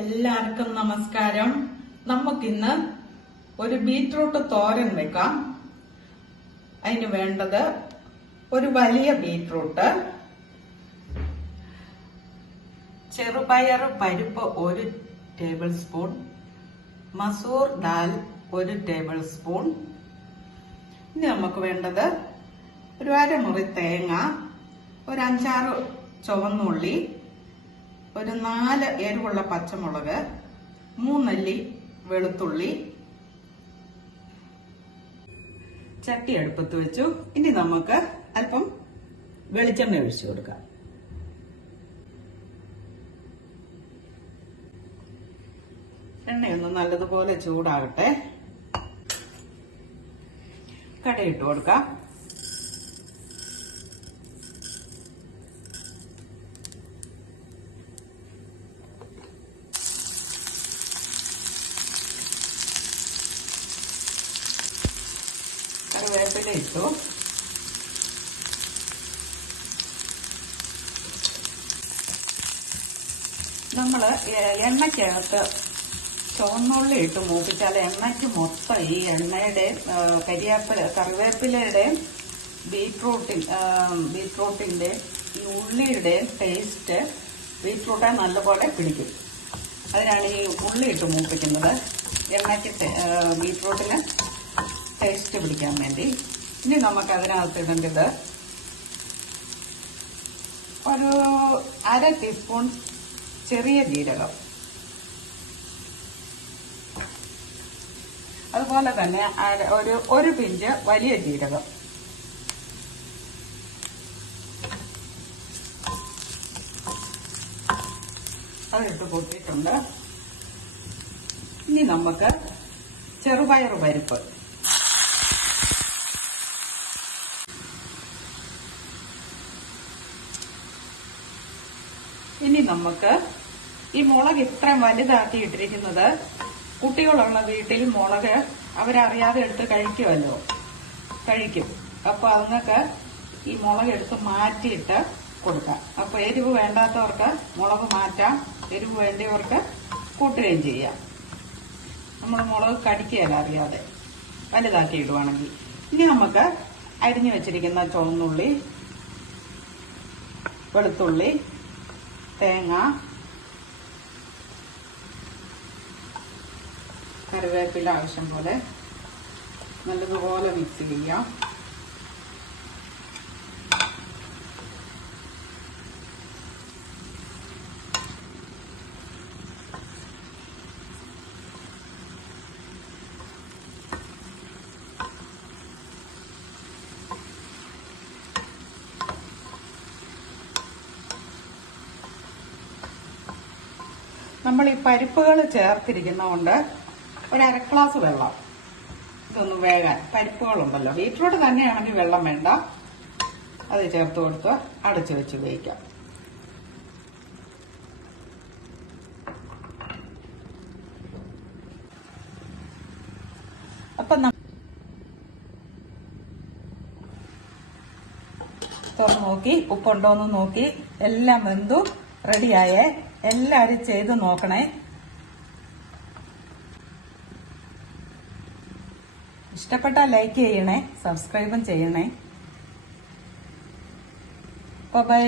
എല്ലാവർക്കും നമസ്കാരം. നമുക്കിന്ന് ഒരു ബീറ്റ്റൂട്ട് തോരൻ വെക്കാം. അതിന് വേണ്ടത് ഒരു വലിയ ബീറ്റ്റൂട്ട്, ചെറുപയർ പരിപ്പ് 1 table spoon, masoor dal 1 table spoon. ഇനി നമുക്ക് വേണ്ടത് ഒരു അരമുറി തേങ്ങ, ഒരു 5-6 ചുവന്നുള്ളി, ഒരു 4 എരിവുള്ള പച്ചമുളക്, 3 അല്ലി വെളുത്തുള്ളി. ചട്ടി അടുപ്പത്ത് വെച്ചു. ഇനി നമുക്ക് അല്പം വെളിച്ചെണ്ണ ഒഴിച്ചു കൊടുക്കാം. എണ്ണയൊന്ന് നല്ലതുപോലെ ചൂടാകട്ടെ. കടയിട്ട് കൊടുക്കാം. കറിവേപ്പില ഇട്ടു. നമ്മള് എണ്ണയ്ക്കകത്ത് ചുവന്നുള്ളി ഇട്ട് മൂപ്പിച്ചാൽ എണ്ണയ്ക്ക് മൊത്തം ഈ എണ്ണയുടെ കറിവേപ്പിലയുടെ ബീറ്റ്റൂട്ടിന്റെ ഈ ഉള്ളിയുടെ ടേസ്റ്റ് ബീറ്റ്റൂട്ടെ നല്ലപോലെ പിടിക്കും. അതിനാണ് ഈ ഉള്ളി ഇട്ട് മൂപ്പിക്കുന്നത്, എണ്ണയ്ക്ക് ബീറ്റ്റൂട്ടിന് ടേസ്റ്റ് പിടിക്കാൻ വേണ്ടി. ഇനി നമുക്ക് അതിനകത്ത് ഇടേണ്ടത് ഒരു 1/2 ടീസ്പൂൺ ചെറിയ ജീരകം, അതുപോലെ തന്നെ ഒരു പിഞ്ച് വലിയ ജീരകം. അതിട്ട് പൊട്ടിയിട്ടുണ്ട്. ഇനി നമുക്ക് ചെറുപയർ പരിപ്പ്, ഇനി നമുക്ക് ഈ മുളക് ഇത്രയും വലുതാക്കി ഇട്ടിരിക്കുന്നത്, കുട്ടികളുള്ള വീട്ടിൽ മുളക് അവരറിയാതെ എടുത്ത് കഴിക്കും. അപ്പൊ അതുങ്ങൾക്ക് ഈ മുളക് എടുത്ത് മാറ്റിയിട്ട് കൊടുക്കാം. അപ്പൊ എരിവ് വേണ്ടാത്തവർക്ക് മുളക് മാറ്റാം, എരിവ് വേണ്ടിയവർക്ക് കൂട്ടുകയും ചെയ്യാം. നമ്മൾ മുളക് കടിക്കുകയല്ല അറിയാതെ, വലുതാക്കി ഇടുവാണെങ്കിൽ. ഇനി നമുക്ക് അരിഞ്ഞു വെച്ചിരിക്കുന്ന ചുവന്നുള്ളി, വെളുത്തുള്ളി, തേങ്ങ, കറിവേപ്പില ആവശ്യം പോലെ നല്ലതുപോലെ മിക്സ് ചെയ്യാം. നമ്മൾ ഈ പരിപ്പുകൾ ചേർത്തിരിക്കുന്നതുകൊണ്ട് ഒരു 1/2 ഗ്ലാസ് വെള്ളം, ഇതൊന്ന് വേകാൻ. പരിപ്പുകളുണ്ടല്ലോ, ബീറ്റ്റൂട്ട് തന്നെയാണെങ്കിൽ വെള്ളം വേണ്ട. അത് ചേർത്ത് കൊടുത്ത് അടച്ചു വെച്ച് വേവിക്കാം. അപ്പൊ തുറന്നു നോക്കി, ഉപ്പുണ്ടോന്ന് നോക്കി, എല്ലാം വെന്തു റെഡിയായേ. എല്ലാരും ചെയ്ത് നോക്കണേ. ഇഷ്ടപ്പെട്ടാൽ ലൈക്ക് ചെയ്യണേ, സബ്സ്ക്രൈബും ചെയ്യണേ. ബൈ.